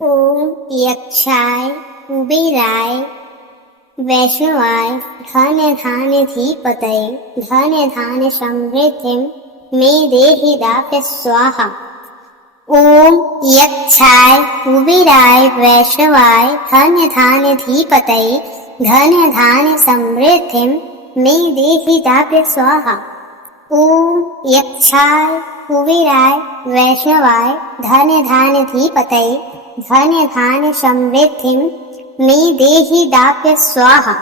ओम यक्षाय कुबेराय वैष्णवाय धान्य धान्य धीपतये धान्य धान्य समृद्धिं मे देहि दाप्य स्वाहा। ओम यक्षाय कुबेराय वैष्णवाय धान्य धान्य धीपतये धान्य धान्य समृद्धिं मे देहि दाप्य स्वाहा। ओम यक्षाय कुबेराय वैष्णवाय धान्य धान्य धीपतये धान्य धान्य समृद्धिं मे देहि दाप्य स्वाहा।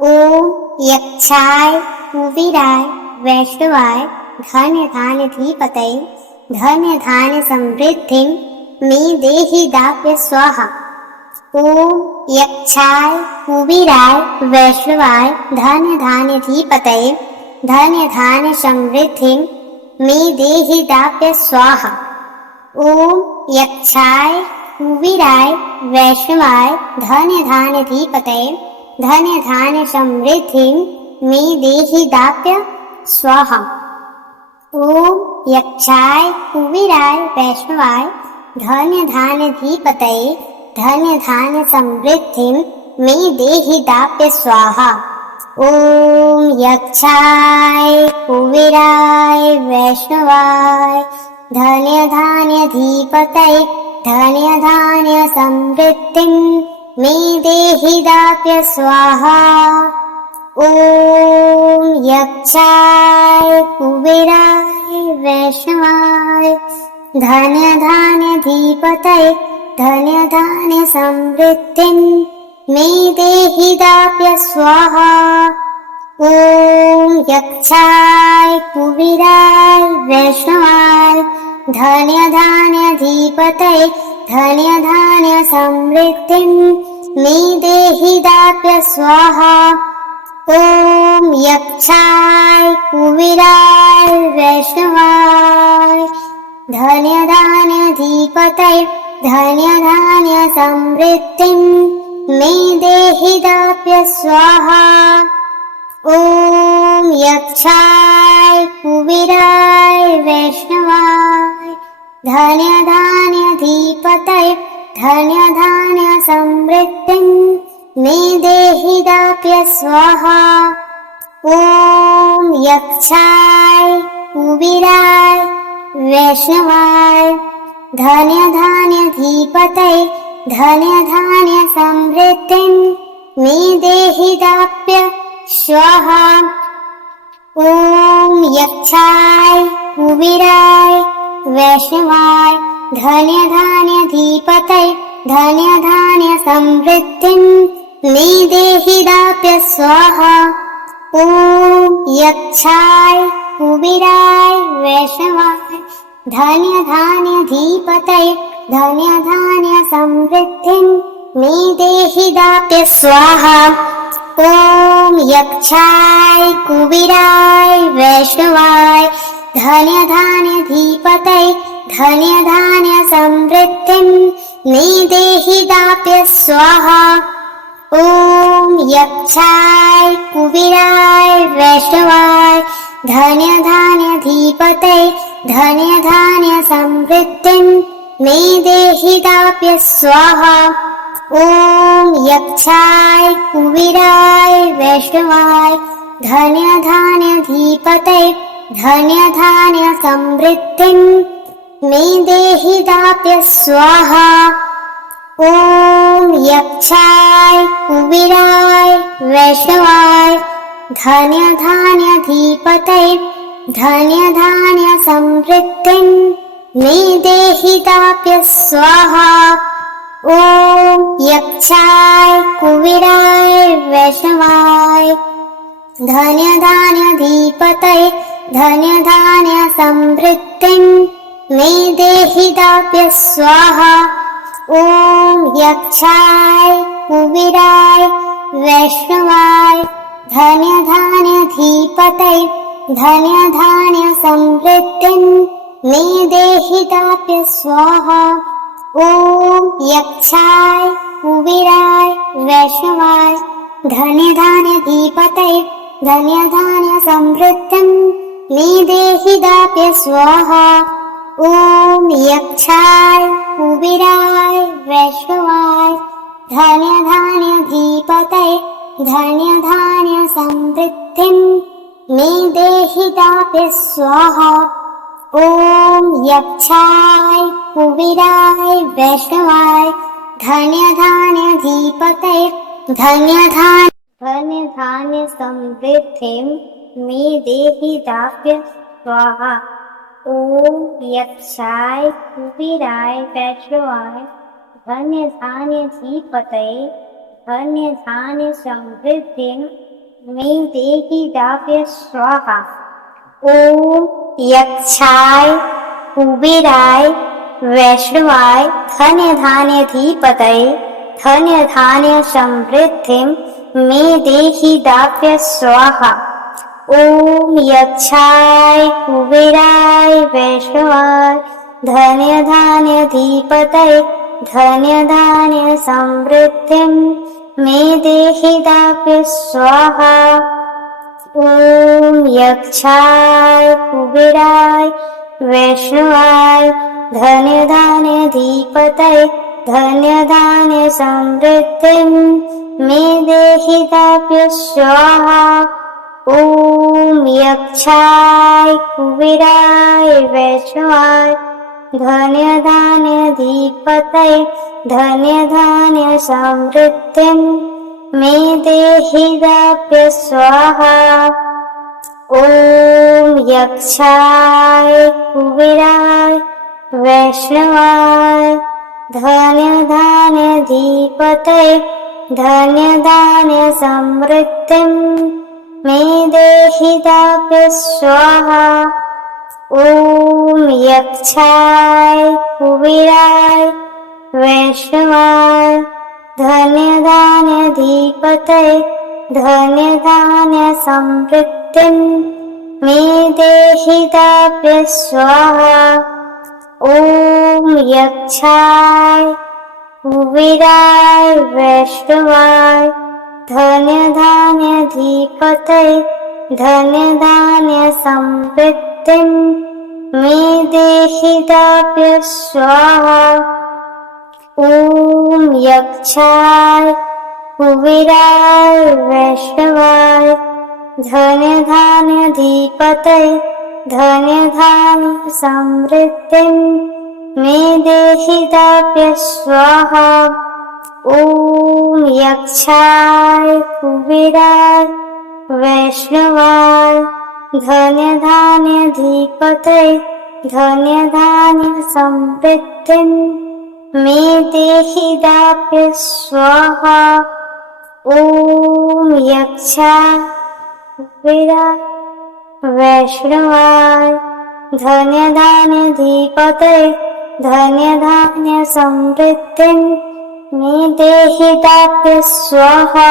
ओम यक्षाय कुबेराय वैष्णवाय धान्य धान्य धीपतये धान्य धान्य समृद्धिं मे देहि दाप्य स्वाहा। ओम यक्षाय कुबेराय वैष्णवाय धान्य धान्य धीपतये धान्य धान्य समृद्धिं मे देहि दाप्य स्वाहा। ओम यक्षाय कुबेराय वैष्णवाय धान्य धान्य धीपतये धान्य धान्य समृद्धिं मे देहि दाप्य स्वाहा। ओम यक्षाय कुबेराय वैष्णवाय धान्य धान्य धीपतये धान्य धान्य समृद्धिं मे देहि दाप्य स्वाहा। ओम यक्षाय कुबेराय वैष्णवाय धान्य धान्य धीपतये धान्य धान्य समृद्धिं मे देहि दाप्य स्वाहा। ओम यक्षाय कुबेराय वैष्णवाय धान्य धान्य धीपतये धान्य धान्य समृद्धिं मे देहि दाप्य स्वाहा। ओम यक्षाय कुबेराय वैष्णवाय धान्य धान्य धीपतये धान्य धान्य समृद्धिं मे देहि दाप्य स्वाहा। ओम यक्षाय कुबेराय वैष्णवाय धान्य धान्य धीपतये धान्य धान्य समृद्धिं मे देहि दाप्य स्वाहा। ओम यक्षाय कुबेराय वैष्णवाय धान्य धान्य धीपतये धान्य धान्य समृद्धिं मे देहि दाप्य स्वाहा। ओम यक्षाय कुबेराय वैष्णवाय धान्य धान्य धीपतये धान्य धान्य समृद्धिं मे देहि दाप्य स्वाहा। ओम यक्षाय कुबेराय वैष्णवाय धान्य धान्य धीपतये धान्य धान्य समृद्धिं मे देहि दाप्य स्वाहा। ओम यक्षाय कुबेराय वैष्णवाय धान्य धान्य धीपतये धान्य धान्य समृद्धिं मे देहि दाप्य स्वाहा। ओम यक्षाय कुबेराय वैष्णवाय धान्य धान्य धीपतये धान्य धान्य समृद्धिं मे देहि दाप्य स्वाहा। ओम यक्षाय कुबेराय वैष्णवाय धान्य धान्य धीपतये धान्य धान्य समृद्धिं मे देहि दाप्य स्वाहा। ओम यक्षाय कुबेराय वैष्णवाय धान्य धान्य धीपतये धान्य धान्य समृद्धिं मे देहि दाप्य स्वाहा। ओम यक्षाय कुबेराय वैष्णवाय धान्य धान्य धीपतये धान्य धान्य समृद्धिं मे देहि दाप्य स्वाहा। ओम यक्षाय कुबेराय वैष्णवाय धान्य धान्य धीपतये धान्य धान्य समृद्धिं मे देहि दाप्य स्वाहा। ओम यक्षाय कुबेराय वैष्णवाय धान्य धान्य धीपतये धान्य धान्य समृद्धिं मे देहि दाप्य स्वाहा। ओम यक्षाय कुबेराय वैष्णवाय धान्य धान्य धीपतये धान्य धान्य समृद्धिं मे देहि दाप्य स्वाहा। ओम यक्षाय कुबेराय वैष्णवाय धन्यधान्यधिपतये धन्यधान्यसमृद्धिं मे देहि दाप्य स्वाहा। ॐ यक्षाय कुबेराय वैष्णवाय धन्यधान्यधिपतये धन्यधान्यसमृद्धिं मे देहि दाप्य स्वाहा। ॐ यक्षाय कुबेराय वैष्णवाय धन्यधान्यधिपतये धन्यधान्यसमृद्धिं मे देहि दाप्य स्वाहा। ॐ यक्षाय कुबेराय वैष्णवाय धन्यधान्यधिपतये धन्यधान्यसमृद्धिं मे देहि दाप्य स्वाहा। ॐ यक्षाय कुबेराय वैष्णवाय धन्यधान्यधिपतये धन्यधान्यसमृद्धिं मे देहि दाप्य स्वाहा। ॐ यक्षाय कुबेराय वैष्णवाय धन्यधान्यधिपतये धन्यधान्यसमृद्धिं मे देहि दाप्य स्वाहा। ॐ यक्षाय कुबेराय वैष्णवाय धन्यधान्यधिपतये धन्यधान्यसमृद्धिं मे देहि दाप्य स्वाहा। ॐ यक्षाय कुबेराय वैष्णवाय धन्यधान्यधिपतये धन्यधान्यसमृद्धिं मे देहि दाप्य स्वाहा। ॐ यक्षाय कुबेराय वैष्णवाय धन्यधान्यधिपतये धन्यधान्यसमृद्धिं मे देहि दाप्य स्वाहा। ॐ यक्षाय कुबेराय वैष्णवाय धन्यधान्यधिपतये धन्यधान्यसमृद्धिं मे देहि दाप्य स्वाहा। ॐ यक्षाय कुबेराय वैष्णवाय धन्यधान्यधिपतये धन्यधान्यसमृद्धिं मे देहि दाप्य स्वाहा। ॐ यक्षाय कुबेराय वैष्णवाय धन्यधान्यधिपतये धन्यधान्यसमृद्धिं मे देहि दाप्य स्वाहा। ॐ यक्षाय कुबेराय वैष्णवाय धन्यधान्यधिपतये धन्यधान्यसमृद्धिं मे देहि दाप्य स्वाहा।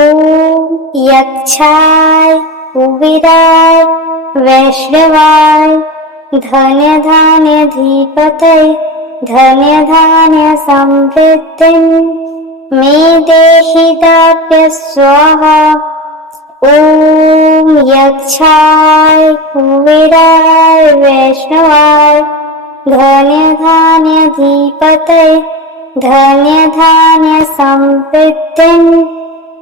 ॐ यक्षाय कुबेराय वैष्णवाय धन्यधान्यधिपतये धन्यधान्यसमृद्धिं मे देहि दाप्य स्वाहा। ॐ यक्षाय कुबेराय वैष्णवाय धन्यधान्यधिपतये धन्यधान्यसमृद्धिं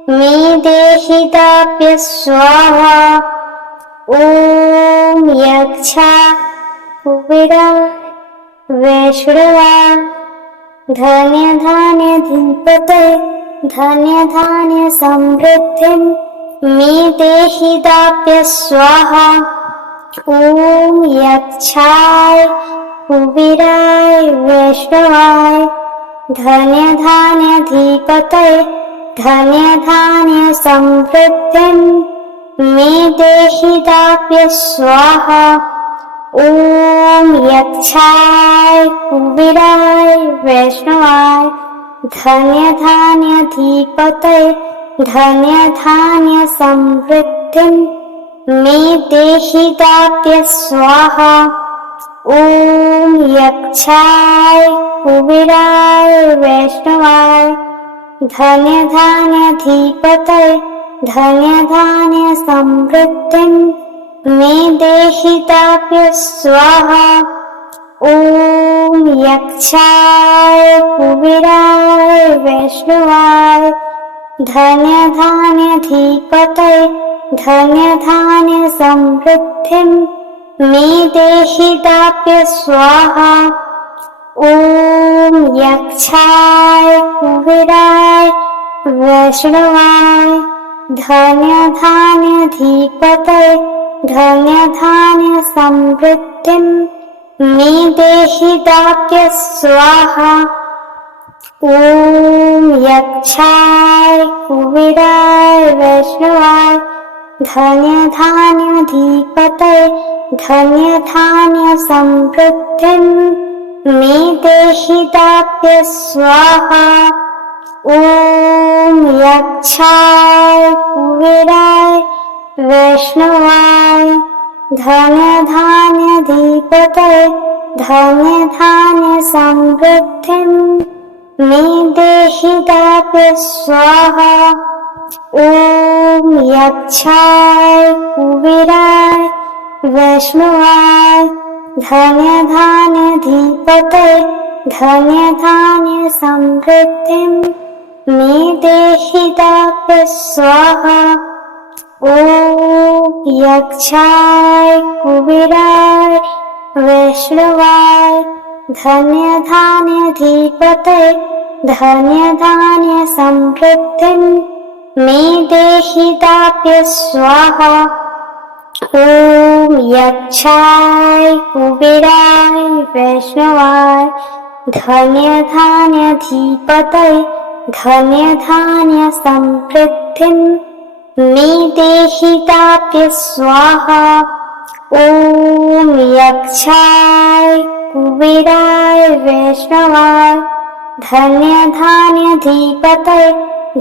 मे देहि दाप्य स्वाहा। ॐ यक्षाय कुबेराय वैष्णवाय धन्यधान्यधिपतये धन्यधान्यसमृद्धिं मे देहि दाप्य स्वाहा। ॐ यक्षाय कुबेराय वैष्णवाय धन्यधान्यधिपतये धन्यधान्यसमृद्धिं मे देहि दाप्य स्वाहा। ॐ यक्षाय कुबेराय वैष्णवाय धन्यधान्यधिपतये धन्यधान्यसमृद्धिं मे देहि दाप्य स्वाहा। ॐ यक्षाय कुबेराय वैष्णवाय धन्यधान्यधिपतये धन्यधान्यसमृद्धिं मे देहि दाप्य स्वाहा। ॐ यक्षाय कुबेराय वैष्णवाय धन्य धान्याधिपतये धन्य धान्य समृद्धिं मे देहि दाप्य स्वाहा। ॐ यक्षाय कुबेराय वैष्णवाय धन्य धान्याधिपतये धन्य धान्य समृद्धिं मे देहि दाप्य स्वाहा। ॐ यक्षाय कुबेराय वैष्णवाय धन्य धान्याधिपतये धन्य धान्य समृद्धिं मे देहि दाप्य स्वाहा। ॐ यक्षाय कुबेराय वैष्णवाय धन्य धान्याधिपतये धन्य धान्य समृद्धिं मे देहि दाप्य स्वाहा। ॐ यक्षाय कुबेराय वैष्णवाय धन्य धान्याधिपतये धन्य धान्य समृद्धिं मे देहि दाप्य स्वाहा। ॐ यक्षाय कुबेराय वैष्णवाय धन्य धान्याधिपतये धन्य धान्य समृद्धिं मे देहि दाप्य स्वाहा। ॐ यक्षाय कुबेराय वैष्णवाय धन्य धान्याधिपतये धन्य धान्य समृद्धिं मे देहि दाप्य स्वाहा। ॐ यक्षाय कुबेराय वैष्णवाय धन्य धान्याधिपतये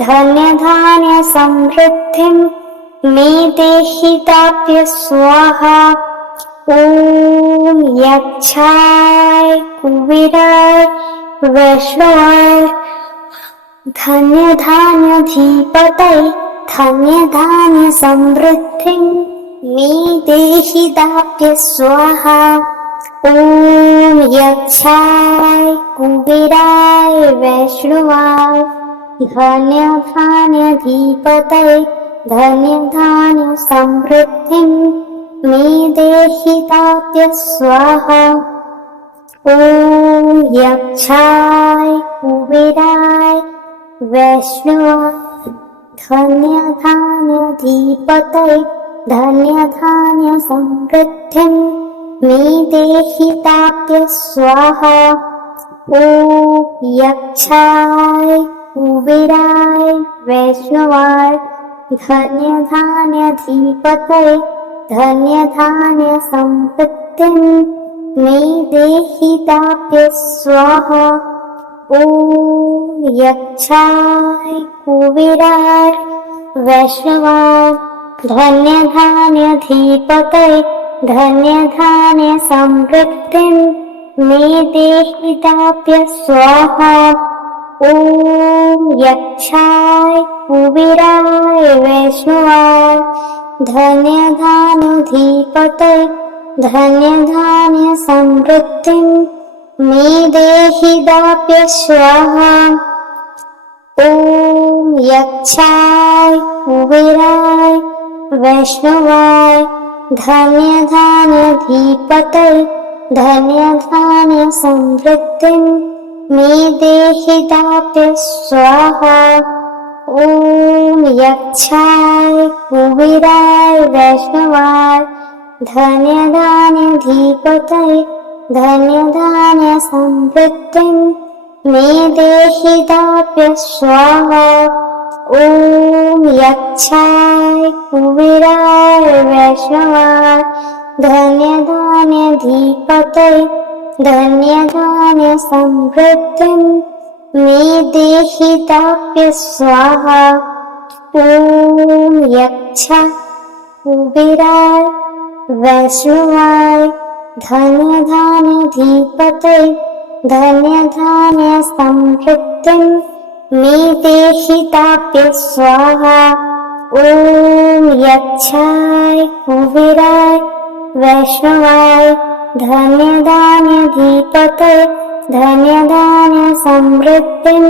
धन्य धान्य समृद्धिं मे देहि दाप्य स्वाहा। ॐ यक्षाय कुबेराय वैष्णवाय धन्य धान्याधिपतये धन्य धान्य समृद्धिं मे देहि दाप्य स्वाहा। ॐ यक्षाय कुबेराय वैष्णवाय धन्य धान्याधिपतये धन्य धान्य समृद्धिं मे देहि दाप्य स्वाहा। ॐ यक्षाय कुबेराय वैष्णवाय धन्य धान्याधिपतये धन्य धान्य समृद्धिं मे देहि दाप्य स्वाहा। ॐ यक्षाय कुबेराय वैष्णवाय धन्य धान्याधिपतये धन्य धान्य समृद्धिं मे देहि दाप्य स्वाहा। ॐ यक्षाय कुबेराय वैष्णवाय धन्य धान्याधिपतये धन्य धान्य समृद्धिं मे देहि दाप्य स्वाहा। ॐ यक्षाय कुबेराय वैष्णवाय धन्य धान्याधिपतये धन्य धान्य समृद्धिं मे देहि दाप्य स्वाहा। ॐ यक्षाय कुबेराय वैष्णवाय धन्य धान्याधिपतये धन्य धान्य समृद्धिं मे देहि दाप्य स्वाहा। ॐ यक्षाय कुबेराय वैष्णवाय धन्य धान्याधिपतये धन्य धान्य समृद्धिं मे देहि दाप्य स्वाहा। ॐ यक्षाय कुबेराय वैष्णवाय धन्य धान्याधिपतये धन्य धान्य समृद्धिं मे देहि दाप्य स्वाहा। ॐ यक्षाय कुबेराय वैष्णवाय धन्य धान्याधिपतये धन्य धान्य समृद्धिं मे देहि दाप्य स्वाहा। ॐ यक्षाय कुबेराय वैष्णवाय धन्यधान्यधिपते धन्यधान्यसमृद्धिं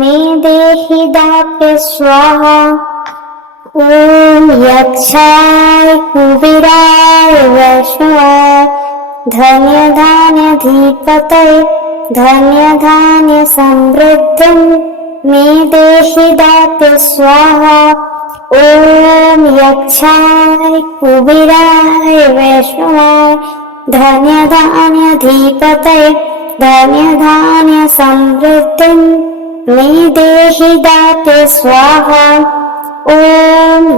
मे देहि दाप्य स्वाहा। ॐ यक्षाय कुबेराय वैष्णवाय धन्यधान्यधिपते धन्यधान्यसमृद्धिं मे देहि दाप्य स्वाहा। ॐ यक्षाय कुबेराय वैष्णवाय धन्यधान्यधिपते धन्यधान्यसमृद्धिं मे देहि दाप्य स्वाहा। ॐ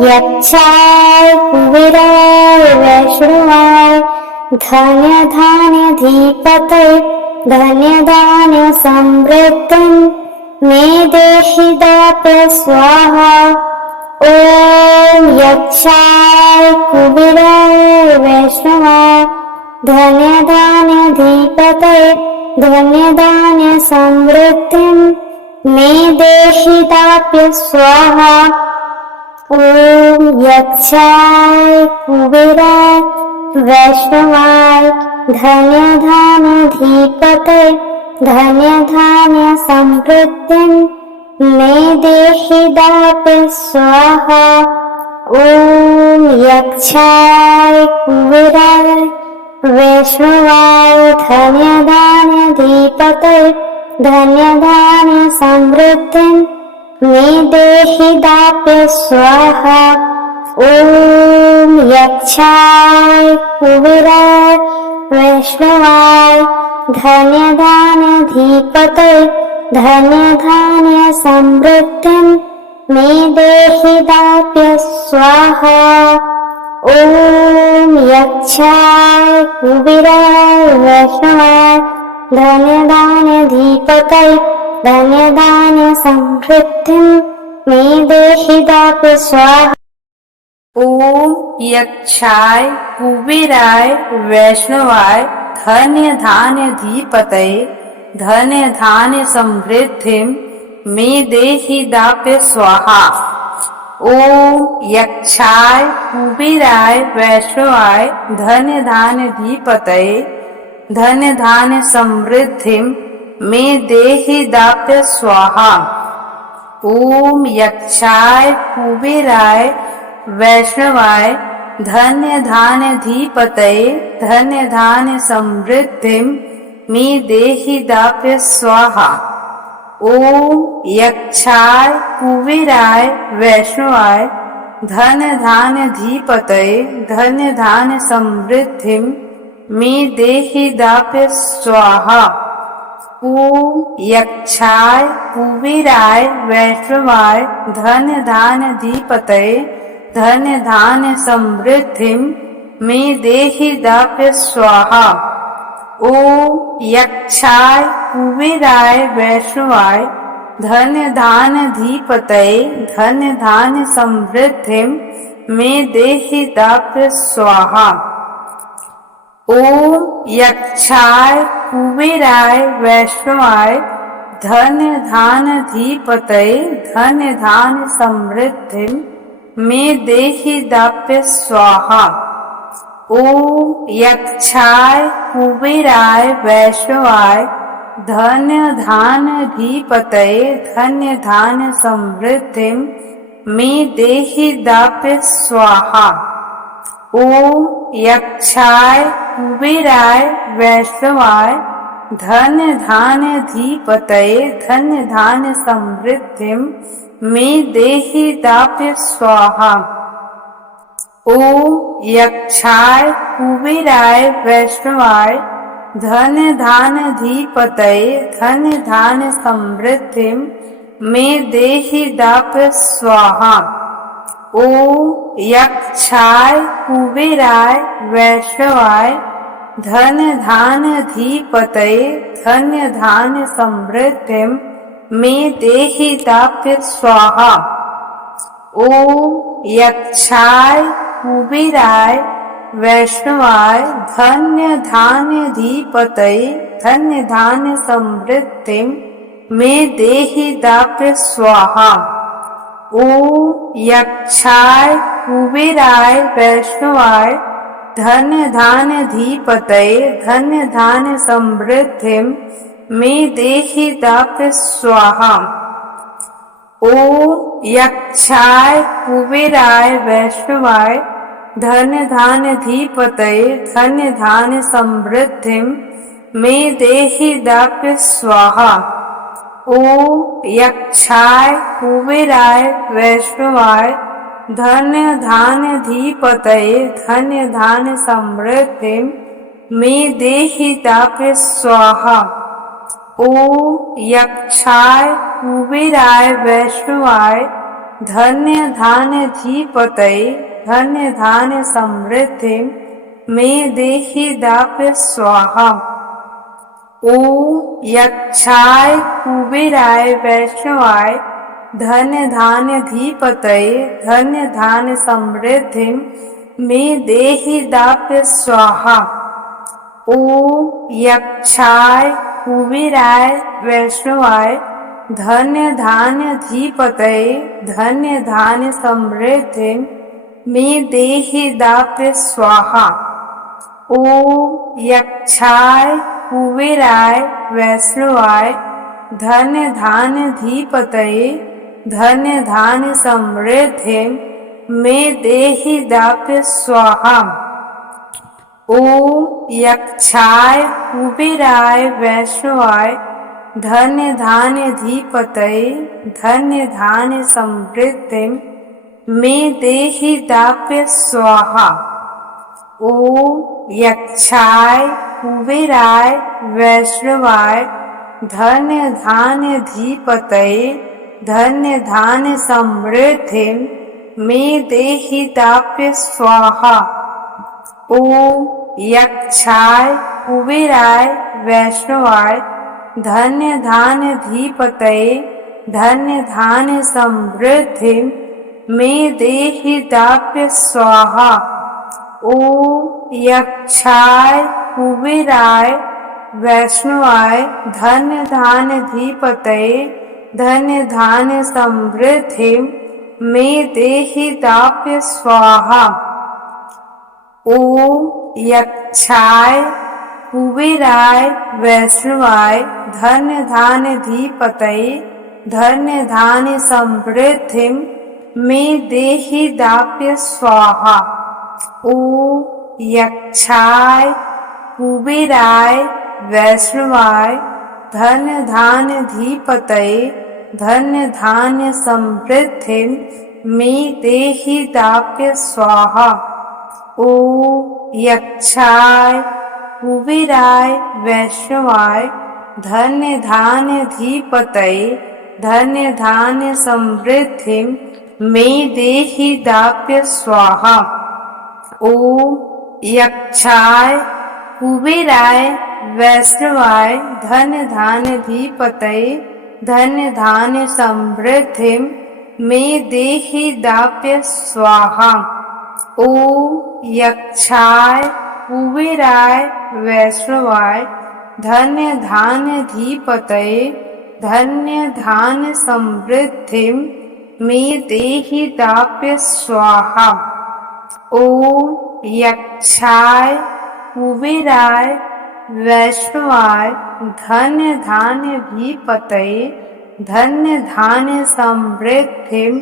यक्षाय कुबेराय वैष्णवाय धन्यधान्यधिपते धन्यधान्यसमृद्धिं मे देहि दाप्य स्वाहा। ॐ यक्षाय कुबेराय वैष्णवाय धन्यधान्यधिपते धन्यधान्यसमृद्धिं मे देहि दाप्य स्वाहा। ॐ यक्षाय कुबेराय वैष्णवाय धन्यधान्यधिपते धन्यधान्यसमृद्धिं मे देहि दाप्य स्वाहा। ॐ यक्षाय कुबेराय वैष्णवाय धन्यधान्यधिपते धन्यधान्यसमृद्धिं मे देहि दाप्य स्वाहा। ॐ यक्षाय कुबेराय वैष्णवाय धन्यधान्यधिपते धन्यधान्यसमृद्धिं मे देहि दाप्य स्वाहा। ॐ यक्षाय कुबेराय वैष्णवाय धन्यधान्यधिपते धन्यधान्यसमृद्धिं मे देहि दाप्य स्वाहा। ओम यक्षाय कुबेराय वैष्णवाय धन्यधान्यधिपतये धन्यधान्यसमृद्धिं मे देहि दाप्य स्वाहा। ओम यक्षाय कुबेराय वैष्णवाय धन्यधान्यधिपतये धन्यधान्यसमृद्धिं मे देहि दाप्य स्वाहा। ओम यक्षाय कुबेराय वैष्णवाय धन्यधान्यधिपतये धन्यधान्यसमृद्धिं मे देहि दाप्य स्वाहा। ओम यक्षाय कुबेराय वैष्णवाय धन्यधान्यधिपतये धन्यधान्यसमृद्धिं मे देहि दाप्य स्वाहा। ओम यक्षाय कुबेराय वैष्णवाय धन्यधान्यधिपतये धन्यधान्यसमृद्धिं मे देहि दाप्य स्वाहा। ओम यक्षाय कुबेराय वैष्णवाय धन्यधान्यधिपतये धन्यधान्यसमृद्धिं मे देहि दाप्य स्वाहा। ओम यक्षाय कुबेराय वैष्णवाय धन्यधान्यधिपतये धन्यधान्यसमृद्धिं मे देहि दाप्य स्वाहा। ओम यक्षाय कुबेराय वैष्णवाय धन्यधान्यधिपतये धन्यधान्यसमृद्धिं मे देहि दाप्य स्वाहा। ओम यक्षाय कुबेराय वैष्णवाय धन्यधान्यधिपतये धन्यधान्यसमृद्धिं मे देहि दाप्य स्वाहा। ओम यक्षाय कुबेराय वैष्णवाय धन्यधान्यधिपतये धन्यधान्यसमृद्धिं मे देहि दाप्य स्वाहा। ओम यक्षाय कुबेराय वैष्णवाय धन्यधान्यधिपतये धन्यधान्यसमृद्धिं मे देहि दाप्य स्वाहा। ओम यक्षाय कुबेराय वैष्णवाय धन्यधान्यधिपतये धन्यधान्यसमृद्धिं मे देहि दाप्य स्वाहा। ओम यक्षाय कुबेराय वैष्णवाय धन्य धान्यधीपतये धन्य धान्य समृद्धिं मे देहि दाप्य स्वाहा। ओम यक्षाय कुबेराय वैष्णवाय धन्य धान्यधीपतये धन्य धान्य समृद्धिं मे देहि दाप्य स्वाहा। ओम यक्षाय कुबेराय वैष्णवाय धन्य धान्यधीपतये धन्य धान्य समृद्धिं मे देहि दाप्य स्वाहा। ओम यक्षाय कुबेराय वैष्णवाय धन्य धान्यधीपतये धन्य धान्य समृद्धिं मे देहि दाप्य स्वाहा। ओम यक्षाय कुबेराय वैष्णवाय धन्य धान्यधीपतये धन्य धान्य समृद्धिं मे देहि दाप्य स्वाहा। ओम यक्षाय कुबेराय वैष्णवाय धन्य धान्यधीपतये धन्य धान्य समृद्धिं मे देहि दाप्य स्वाहा। ओम यक्षाय कुबेराय वैष्णवाय धन्य धान्यधीपतये धन्य धान्य समृद्धिं मे देहि दाप्य स्वाहा। ओम यक्षाय कुबेराय वैष्णवाय धन्य धान्यधीपतये धन्य धान्य समृद्धिं मे देहि दाप्य स्वाहा। ओम यक्षाय कुबेराय वैष्णवाय धन्य धान्यधीपतये धन्य धान्य समृद्धिं मे देहि दाप्य स्वाहा। ओम यक्षाय कुबेराय वैष्णवाय धन्य धान्यधीपतये धन्य धान्य समृद्धिं मे देहि दाप्य स्वाहा। ओम यक्षाय कुबेराय वैष्णवाय धन्य धान्यधीपतये धन्य धान्य समृद्धिं मे देहि दाप्य स्वाहा। ओम यक्षाय कुबेराय वैष्णवाय धन्य धान्यधीपतये धन्य धान्य समृद्धिं मे देहि दाप्य स्वाहा। ओम यक्षाय कुबेराय वैष्णवाय धन्य धान्यधीपतये धन्य धान्य समृद्धिं मे देहि दाप्य स्वाहा। ओम यक्षाय कुबेराय वैष्णवाय धन्य धान्यधीपतये धन्य धान्य समृद्धिं मे देहि दाप्य स्वाहा। ओम यक्षाय कुबेराय वैष्णवाय धन्य धान्यधीपतये धन्य धान्य समृद्धिं मे देहि दाप्य स्वाहा। ओम यक्षाय कुबेराय वैष्णवाय धन्य धान्यधीपतये धन्य धान्य समृद्धिं मे देहि दाप्य स्वाहा। ओम यक्षाय कुबेराय वैष्णवाय धन्य धान्यधीपतये धन्य धान्य समृद्धिं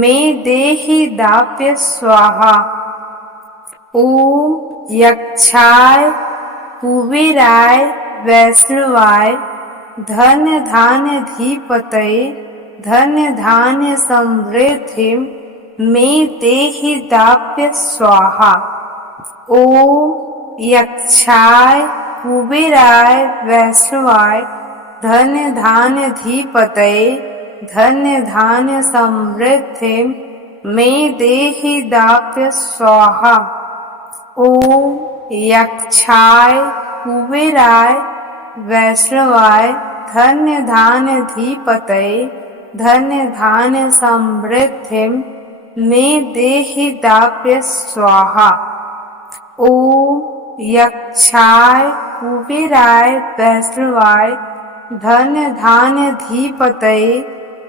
मे देहि दाप्य स्वाहा। ओम यक्षाय कुबेराय वैष्णवाय धन्य धान्यधीपतये धन्य धान्य समृद्धिं मे देहि दाप्य स्वाहा। ओम यक्षाय कुबेराय वैष्णवाय धन्य धान्यधीपतये धन्य धान्य समृद्धिं मे देहि दाप्य स्वाहा। ओम यक्षाय कुबेराय वैष्णवाय धन्य धान्यधीपतये धन्य धान्य समृद्धिं मे देहि दाप्य स्वाहा। ओम यक्षाय कुबेराय वैष्णवाय धन्य धान्यधीपतये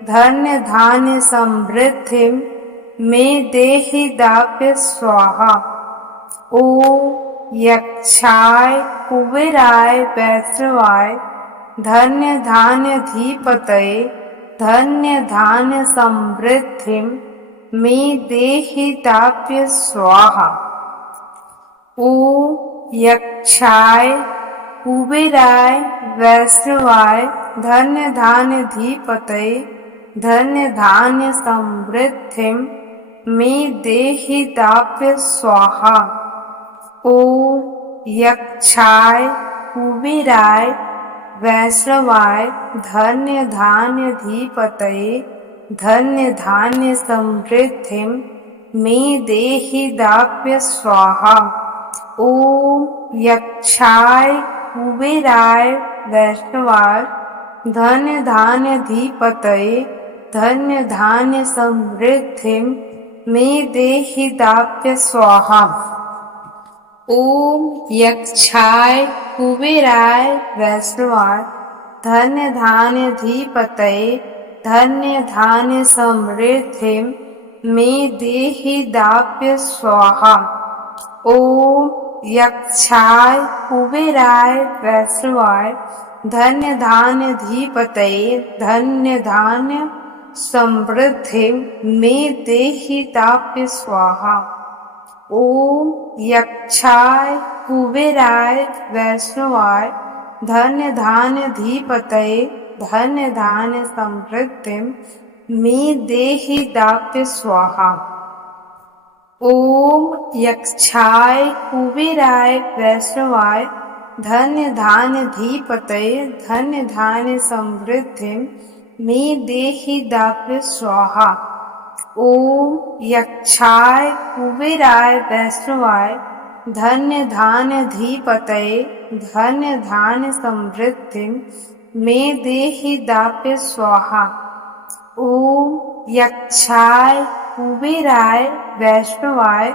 धन्य धान्य समृद्धिं मे देहि दाप्य स्वाहा। ॐ यक्षाय कुबेराय वैष्णवाय धन्य धान्य धीपतये धन्य धान्य समृद्धिं मे देहि दाप्य स्वाहा। ॐ यक्षाय कुबेराय वैष्णवाय धन्य धान्य धीपतये धन्य धान्य समृद्धिं मे देहि दाप्य स्वाहा। ॐ यक्षाय कुबेराय वैष्णवाय धन्य धान्य धीपतये धन्य धान्य समृद्धिं मे देहि दाप्य स्वाहा। ॐ यक्षाय कुबेराय वैष्णवाय धन्य धान्य धीपतये धन्य धान्य समृद्धिं मे देहि दाप्य स्वाहा। ॐ यक्षाय कुबेराय वैष्णवाय धन्य धान्य धीपतये धन्य धान्य समृद्धिं मे देहि दाप्य स्वाहा। ॐ यक्षाय कुबेराय वैष्णवाय धन्य धान्य धीपतये धन्य धान्य समृद्धिं मे देहि दाप्य स्वाहा। ॐ यक्षाय कुबेराय वैष्णवाय धन्य धान्य धीपतये धन्य धान्य समृद्धिं मे देहि दाप्य स्वाहा। ॐ यक्षाय कुबेराय वैष्णवाय धन्य धान्य धीपतये धन्य धान्य समृद्धिं मे देहि दाप्य स्वाहा। ॐ यक्षाय कुबेराय वैष्णवाय धन्य धान्य धीपतये धन्य धान्य समृद्धिं मे देहि दाप्य स्वाहा। ॐ यक्षाय कुबेराय वैष्णवाय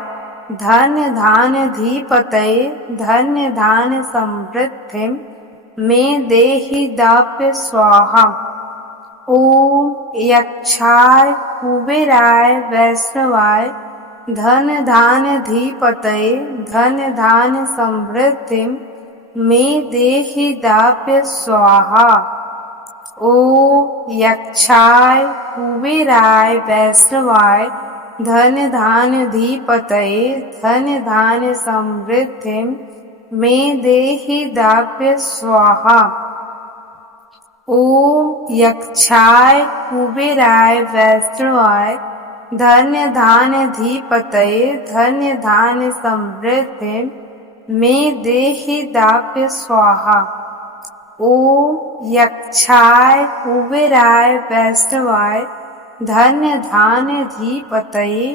धन्य धान्य धीपतये धन्य धान्य समृद्धिं मे देहि दाप्य स्वाहा। ॐ यक्षाय कुबेराय वैष्णवाय धन्य धान्य धीपतये धन्य धान्य समृद्धिं मे देहि दाप्य स्वाहा। ॐ यक्षाय कुबेराय वैष्णवाय धन्य धान्य धीपतये धन्य धान्य समृद्धिं मे देहि दाप्य स्वाहा। ॐ यक्षाय कुबेराय वैष्णवाय धन्य धान्य धीपतये धन्य धान्य समृद्धिं मे देहि दाप्य स्वाहा। ॐ यक्षाय कुबेराय वैष्णवाय धन्य धान्य धीपतये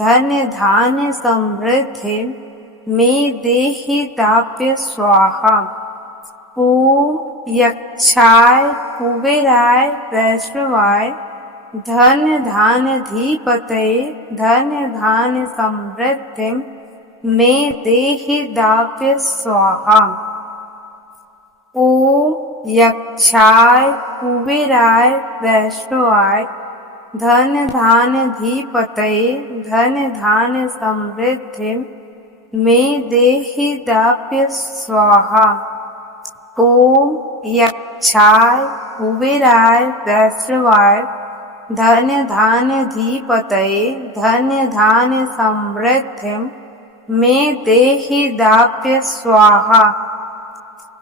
धन्य धान्य समृद्धिं मे देहि दाप्य स्वाहा। ॐ यक्षाय कुबेराय वैष्णवाय धन्य धान्य धीपतये धन्य धान्य समृद्धिं मे देहि दाप्य स्वाहा। ॐ यक्षाय कुबेराय वैष्णवाय धन्य धान्य धीपतये धन्य धान्य समृद्धिं मे देहि दाप्य स्वाहा। ॐ यक्षाय कुबेराय वैष्णवाय धन्य धान्य धीपतये धन्य धान्य समृद्धिं मे देहि दाप्य स्वाहा।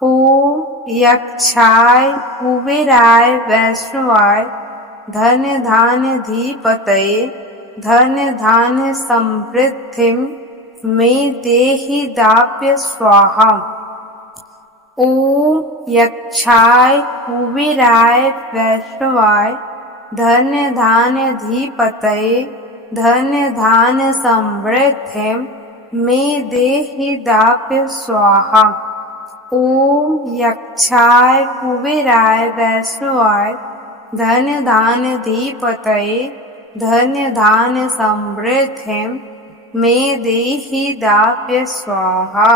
ॐ यक्षाय कुबेराय वैष्णवाय धन्य धान्य धीपतये धन्य धान्य समृद्धिं मे देहि दाप्य स्वाहा। ॐ यक्षाय कुबेराय वैष्णवाय धन्य धान्य धीपतये धन्य धान्य समृद्धिं मे देहि दाप्य स्वाहा। ॐ यक्षाय कुबेराय वैष्णवाय धन्य धान्य धीपतये धन्य धान्य समृद्धिं मे देहि दाप्य स्वाहा।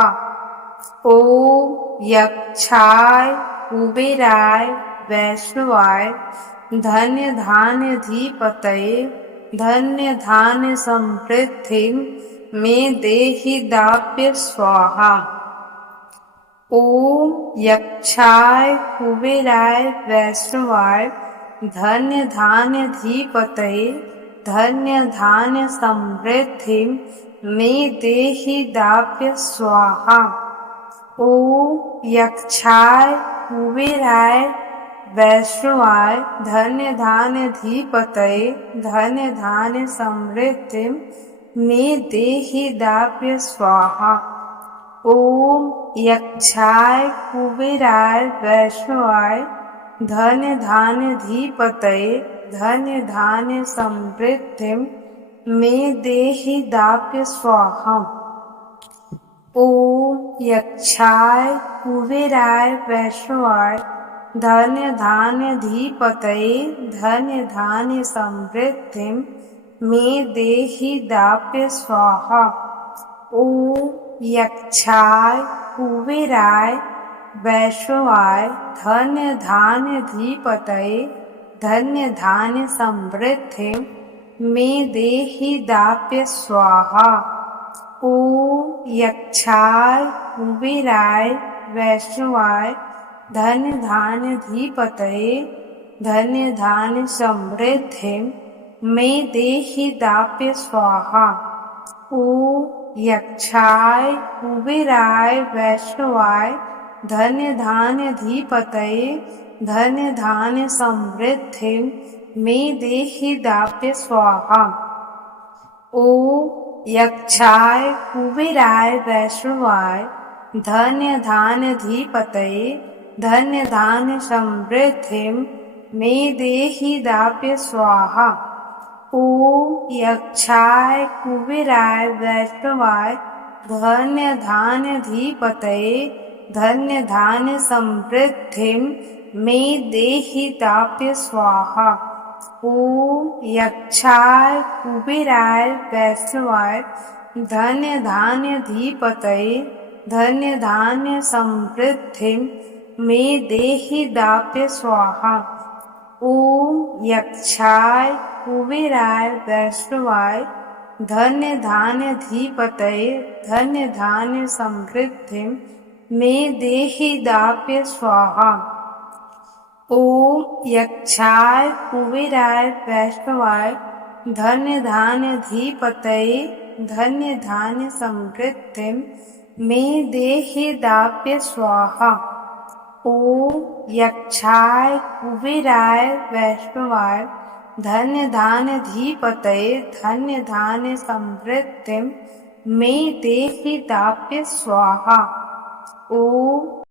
ॐ यक्षाय कुबेराय वैष्णवाय धन्य धान्य धीपतये धन्य धान्य समृद्धिं मे देहि दाप्य स्वाहा। ओम यक्षाय कुबेराय वैष्णवाय धन्य धान्य धीपतये धन्य धान्य समृद्धि मे देहि दाप्य स्वाहा। ओम यक्षाय कुबेराय वैष्णवाय धन्य धान्य धीपतये धन्य धान्य समृद्धि मे देहि दाप्य स्वाहा। ओम यक्षाय कुबेराय वैष्णवाय धन्य धान्य धीपतये धन्य धान्य समृद्धि मे देहि दाप्य स्वाहा। ओम यक्षाय कुबेराय वैष्णवाय धन्य धान्य धीपतये धन्य धान्य समृद्धि मे देहि दाप्य स्वाहा। ओम यक्षाय कुबेराय वैष्णवाय धन्य धान्य धीपतये धन्य धान्य समृद्धि मे देहि दाप्य स्वाहा। ओम यक्षाय कुबेराय वैष्णवाय धन्य धान्य धीपतये धन्य धान्य समृद्धि मे देहि दाप्य स्वाहा। ओम यक्षाय कुबेराय वैष्णवाय धन्य धान्य धीपतये धन्य धान्य समृद्धि मे देहि दाप्य स्वाहा। ओम यक्षाय कुबेराय वैष्णवाय धन्य धान्य धीपतये धन्य धान्य समृद्धि मे देहि दाप्य स्वाहा। ओम यक्षाय कुबेराय वैष्णवाय धन्य धान्य धीपतये धन्य धान्य समृद्धि मे देहि दाप्य स्वाहा। ओम यक्षाय कुबेराय वैष्णवाय धन्य धान्य धीपतये धन्य धान्य समृद्धि मे देहि दाप्य स्वाहा। ओम यक्षाय कुबेराय वैष्णवाय धन्य धान्य धीपतये धन्य धान्य समृद्धि मे देहि दाप्य स्वाहा। ओम यक्षाय कुबेराय वैष्णवाय धन्य धान्य धीपतये धन्य धान्य समृद्धि मे देहि दाप्य स्वाहा। ओम यक्षाय कुबेराय वैष्णवाय धन्य धान्य धीपतये धन्य धान्य समृद्धि मे देहि दाप्य स्वाहा। ओम